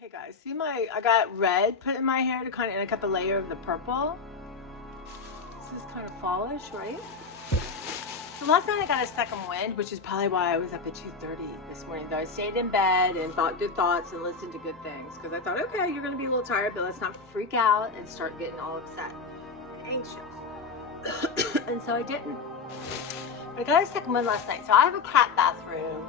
Okay guys, see I got red put in my hair to kind of, and I got the layer of the purple. This is kind of fallish, right? So last night I got a second wind, which is probably why I was up at 2:30 this morning. Though I stayed in bed and thought good thoughts and listened to good things. Because I thought, okay, you're going to be a little tired, but let's not freak out and start getting all upset and anxious. And so I didn't. But I got a second wind last night. So I have a cat bathroom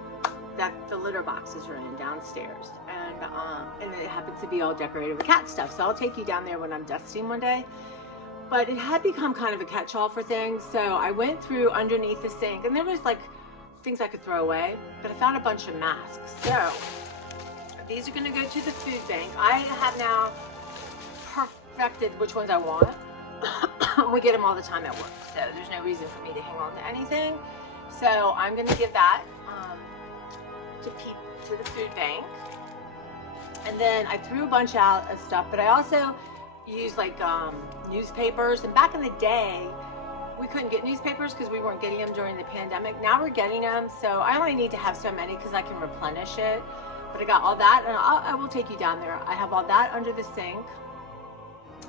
that the litter boxes are in downstairs, and it happens to be all decorated with cat stuff. So I'll take you down there when I'm dusting one day. But it had become kind of a catch-all for things. So I went through underneath the sink, and there was like things I could throw away, but I found a bunch of masks. So these are going to go to the food bank. I have now perfected which ones I want. We get them all the time at work, so there's no reason for me to hang on to anything. So I'm going to give that to the food bank. And then I threw a bunch out of stuff, but I also used like newspapers. And back in the day, we couldn't get newspapers because we weren't getting them during the pandemic. Now we're getting them, so I only need to have so many because I can replenish it. But I got all that, and I will take you down there. I have all that under the sink.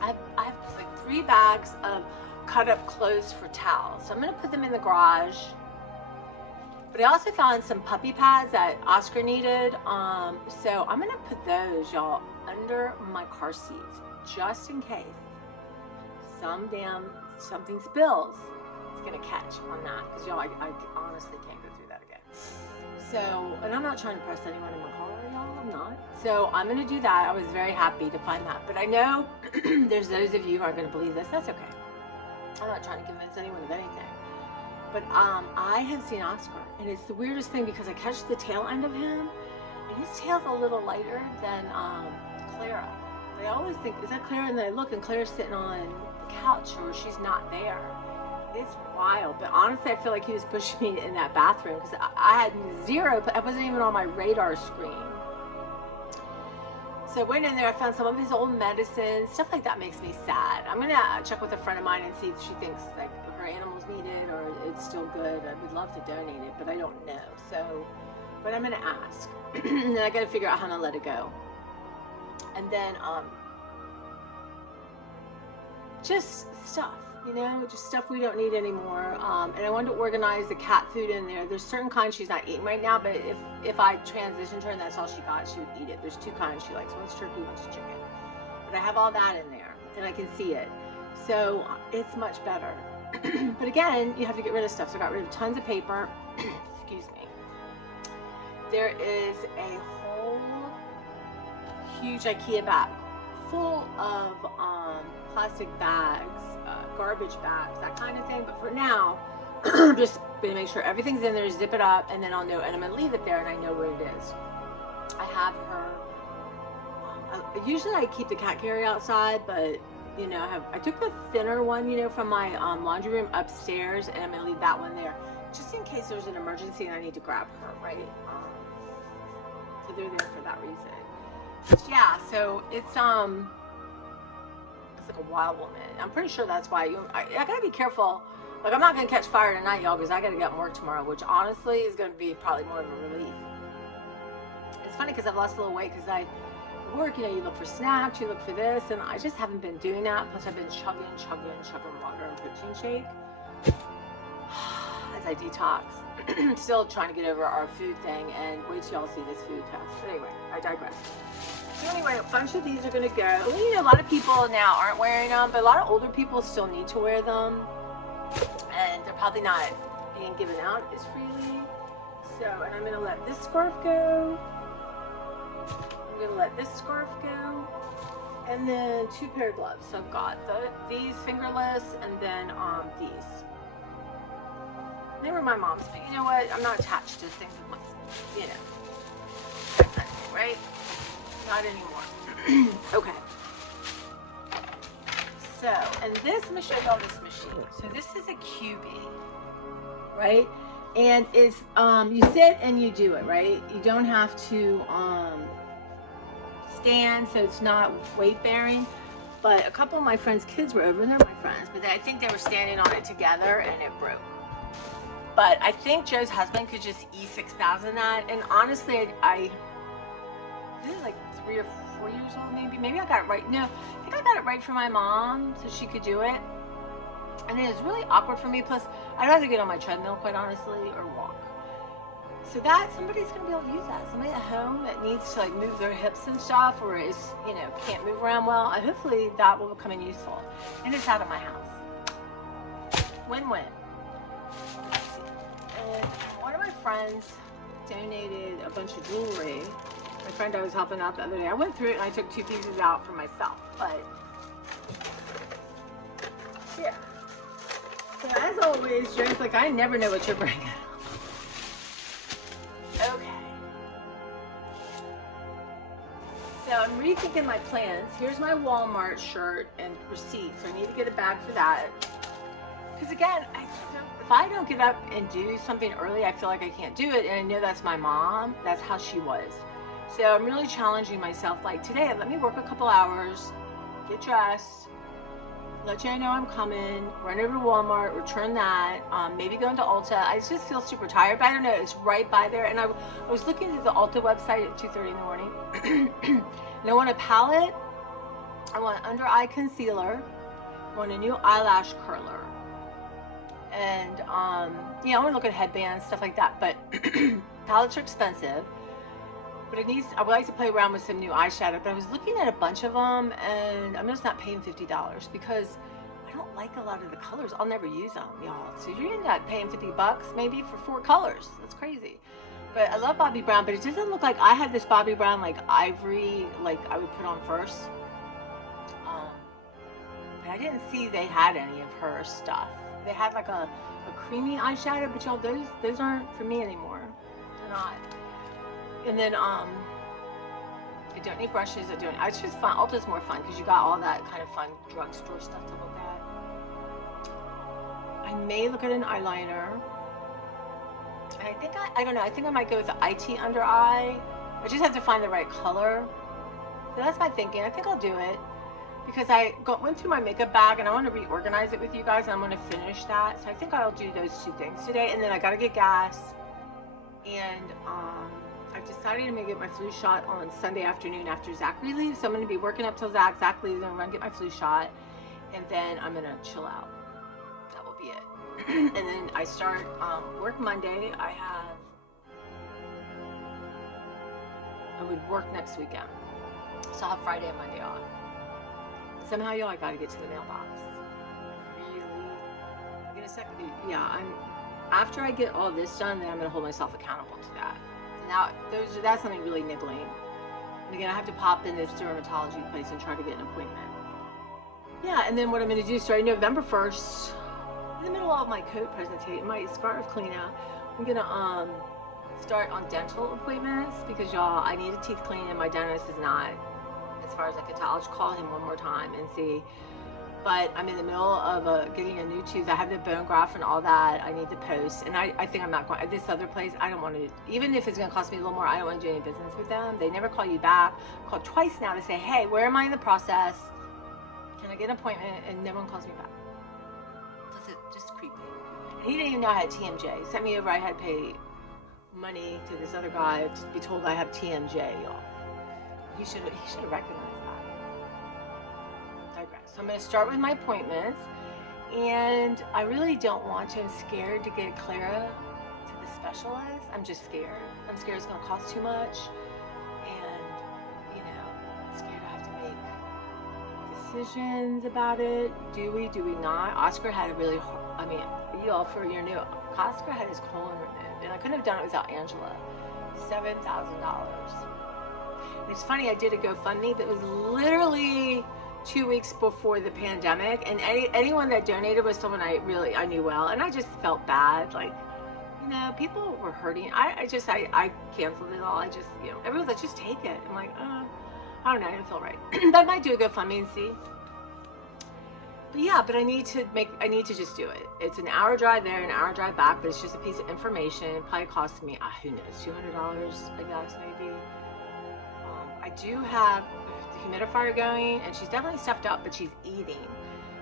I have like 3 bags of cut up clothes for towels. So I'm gonna put them in the garage. But I also found some puppy pads that Oscar needed. So I'm gonna put those, y'all, under my car seat, just in case something spills. It's gonna catch on that, because y'all, I honestly can't go through that again. So, and I'm not trying to press anyone in my car, y'all, I'm not. So I'm gonna do that. I was very happy to find that. But I know there's those of you who aren't gonna believe this. That's okay. I'm not trying to convince anyone of anything. But I have seen Oscar, and it's the weirdest thing because I catch the tail end of him, and his tail's a little lighter than Clara. But I always think, is that Clara? And then I look, and Clara's sitting on the couch, or she's not there. It's wild. But honestly, I feel like he was pushing me in that bathroom because I had zero, I wasn't even on my radar screen. So I went in there, I found some of his old medicines, stuff like that makes me sad. I'm gonna check with a friend of mine and see if she thinks like her animals need it or it's still good. I would love to donate it, but I don't know. So, but I'm gonna ask. And then I gotta figure out how to let it go. And then, just stuff, you know, just stuff we don't need anymore. And I wanted to organize the cat food in there. There's certain kinds she's not eating right now, but if I transitioned her and that's all she got, she would eat it. There's 2 kinds she likes. One's turkey, one's chicken. But I have all that in there, and I can see it. So it's much better. But again, you have to get rid of stuff. So I got rid of tons of paper. Excuse me. There is a whole huge IKEA bag full of plastic bags, garbage bags, that kind of thing. But for now, I'm just gonna make sure everything's in there, zip it up, and then I'll know, and I'm gonna leave it there, and I know where it is. I have her. Usually I keep the cat carrier outside, but you know, I took the thinner one, you know, from my laundry room upstairs, and I'm gonna leave that one there, just in case there's an emergency and I need to grab her, right? So they're there for that reason. But yeah, so it's like a wild woman. I'm pretty sure that's why I gotta be careful. Like, I'm not gonna catch fire tonight, y'all, because I gotta get work tomorrow, which honestly is gonna be probably more of a relief. It's funny because I've lost a little weight because I work, you know, you look for snacks, you look for this, and I just haven't been doing that. Plus I've been chugging water and protein shake as I detox. Still trying to get over our food thing, and wait till y'all see this food test. But anyway, I digress. So anyway, a bunch of these are gonna go. You know, a lot of people now aren't wearing them, but a lot of older people still need to wear them, and they're probably not being given out as freely. So, and I'm gonna let this scarf go. I'm gonna let this scarf go, and then 2 pair of gloves. So I've got these fingerless, and then these. They were my mom's, but you know what? I'm not attached to things with my, you know, that kind of thing, right? Not anymore. Okay. So, and this, I'm gonna show y'all this machine. So this is a QB, right? And it's you sit and you do it, right? You don't have to stand, so it's not weight bearing. But a couple of my friends' kids were over, and they're my friends, but I think they were standing on it together and it broke. But I think Joe's husband could just E6000 that. And honestly, I did like 3 or 4 years old, maybe I got it right. No, I think I got it right for my mom so she could do it. And it was really awkward for me. Plus, I'd rather get on my treadmill, quite honestly, or walk. So that somebody's gonna be able to use that. Somebody at home that needs to like move their hips and stuff, or is, you know, can't move around well. Hopefully that will come in useful. And it's out of my house. Win-win. And one of my friends donated a bunch of jewelry. My friend I was helping out the other day, I went through it and I took 2 pieces out for myself. But yeah. So as always, Joe's like, I never know what you're bringing. Okay. So I'm rethinking my plans. Here's my Walmart shirt and receipt. So I need to get a bag for that. Because again, if I don't get up and do something early, I feel like I can't do it. And I know that's my mom. That's how she was. So I'm really challenging myself. Like today, let me work a couple hours, get dressed, let you know I'm coming, run over to Walmart, return that, maybe go into Ulta. I just feel super tired, but I don't know, it's right by there. And I was looking at the Ulta website at 2:30 in the morning. And I want a palette, I want under eye concealer, I want a new eyelash curler. And yeah, I want to look at headbands, stuff like that, but palettes are expensive. But I would like to play around with some new eyeshadow, but I was looking at a bunch of them and I'm just not paying $50 because I don't like a lot of the colors. I'll never use them, y'all. So you're end up paying $50 maybe for 4 colors. That's crazy. But I love Bobbi Brown, but it doesn't look like I had this Bobbi Brown like ivory, like I would put on first. But I didn't see they had any of her stuff. They had like a creamy eyeshadow, but y'all, those aren't for me anymore. They're not. And then I don't need brushes. It's just fun. Ulta's more fun because you got all that kind of fun drugstore stuff to look at. I may look at an eyeliner. And I think I don't know. I think I might go with the IT under eye. I just have to find the right color. So that's my thinking. I think I'll do it because I went through my makeup bag and I want to reorganize it with you guys. And I'm going to finish that. So I think I'll do those 2 things today. And then I got to get gas. And I've decided to get my flu shot on Sunday afternoon after Zachary leaves. So I'm going to be working up till Zach leaves. I'm going to get my flu shot. And then I'm going to chill out. That will be it. And then I start work Monday. I would work next weekend. So I'll have Friday and Monday off. Somehow, y'all, I got to get to the mailbox. Really? In a second. Yeah, after I get all this done, then I'm going to hold myself accountable to that. Now, that's something really niggling. And again, I have to pop in this dermatology place and try to get an appointment. Yeah, and then what I'm going to do starting November 1st, in the middle of my coat presentation, my scarf clean out, I'm going to start on dental appointments because, y'all, I need a teeth clean and my dentist is not, as far as I can tell. I'll just call him one more time and see. But I'm in the middle of getting a new tooth. I have the bone graft and all that. I need to post. And I think I'm not going, this other place, I don't want to, even if it's going to cost me a little more, I don't want to do any business with them. They never call you back. I called twice now to say, hey, where am I in the process? Can I get an appointment? And no one calls me back. That's just creepy. And he didn't even know I had TMJ. He sent me over, I had to pay money to this other guy to be told I have TMJ, y'all. He should have recognized that. So I'm going to start with my appointments, and I really don't want to. I'm scared to get Clara to the specialist. I'm just scared. I'm scared it's going to cost too much, and, you know, I'm scared I have to make decisions about it. Do we not? Oscar had a really hard, I mean, y'all, for your new, Oscar had his colon removed, and I couldn't have done it without Angela. $7,000. It's funny, I did a GoFundMe, but it was literally 2 weeks before the pandemic, and anyone that donated was someone I knew well, and I just felt bad. Like, you know, people were hurting. I canceled it all. I just, you know, everyone's like, just take it. I'm like, I don't know, I didn't feel right. But I might do a GoFundMe and see. But yeah, but I need to just do it. It's an hour drive there, an hour drive back, but it's just a piece of information. It probably cost me, who knows, $200, I guess, maybe. I do have the humidifier going, and she's definitely stuffed up, but she's eating.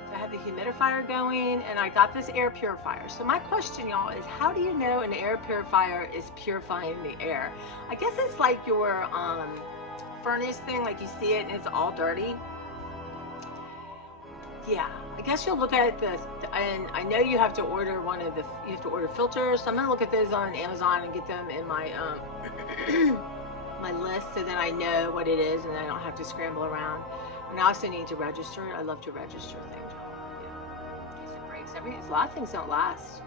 So I have the humidifier going, and I got this air purifier. So my question, y'all, is how do you know an air purifier is purifying the air? I guess it's like your furnace thing, like you see it and it's all dirty. Yeah, I guess you'll look at the and I know you have to order you have to order filters. So I'm gonna look at those on Amazon and get them in my my list, so then I know what it is and I don't have to scramble around. And I also need to register it. I love to register things. Yeah. In case it breaks. A lot of things don't last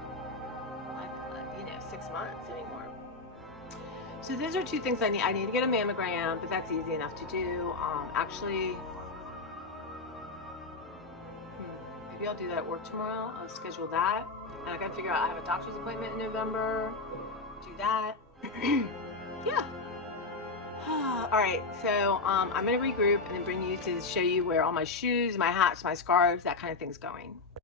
like 6 months anymore. So those are two things I need. I need to get a mammogram, but that's easy enough to do. Actually, maybe I'll do that at work tomorrow. I'll schedule that. And I gotta figure out, I have a doctor's appointment in November. Do that. Yeah. All right, so I'm gonna regroup and then bring you to show you where all my shoes, my hats, my scarves, that kind of thing's going.